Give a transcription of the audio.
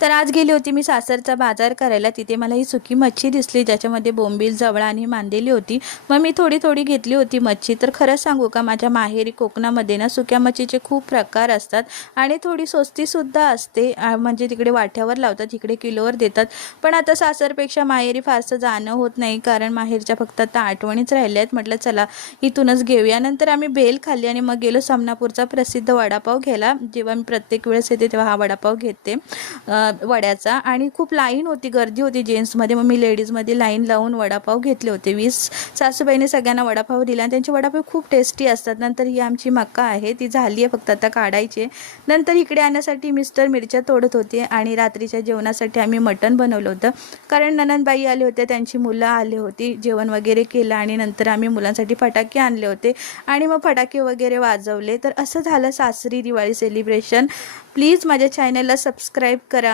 तर आज गेली होती मी सासरचा बाजार करायला. तिथे मला ही सुकी मच्छी दिसली ज्याच्यामध्ये बोंबील जवळा आणि मांदेली होती. मग मी थोडी थोडी घेतली होती मच्छी. तर खरंच सांगू का माझ्या माहेरी कोकणामध्ये ना सुक्या मच्छीचे खूप प्रकार असतात आणि थोडी स्वस्तीसुद्धा असते. म्हणजे तिकडे वाट्यावर लावतात इकडे किलोवर देतात. पण आता सासरपेक्षा माहेरी फारसं जाणं होत नाही कारण माहेरच्या फक्त आता आठवणीच राहिल्या आहेत म्हटलं चला इथूनच घेऊया. नंतर आम्ही बेल खाल्ली आणि मग गेलो समनापूरचा प्रसिद्ध वडापाव घ्यायला. जेव्हा मी प्रत्येक वेळेस येते तेव्हा हा वडापाव घेते. वड्याचा आणि खूप लाईन होती गर्दी होती जेंट्समध्ये मग मी लेडीजमध्ये लाईन लावून वडापाव घेतले होते. वीस सासूबाईने सगळ्यांना वडापाव दिला आणि त्यांचे वडापाव खूप टेस्टी असतात. नंतर ही आमची मक्का आहे ती झाली आहे फक्त आता काढायची नंतर इकडे आणण्यासाठी मिस्टर मिरच्या तोडत होते आणि रात्रीच्या जेवणासाठी आम्ही मटण बनवलं होतं. कारण ननंदबाई आले होते त्यांची मुलं आले होती जेवण वगैरे केलं आणि नंतर आम्ही मुलांसाठी फटाके आणले होते. आणि मग फटाके वगैरे वाजवले. तर असं झालं सासरी दिवाळी सेलिब्रेशन प्लीज माझ्या चॅनलला सबस्क्राईब करा.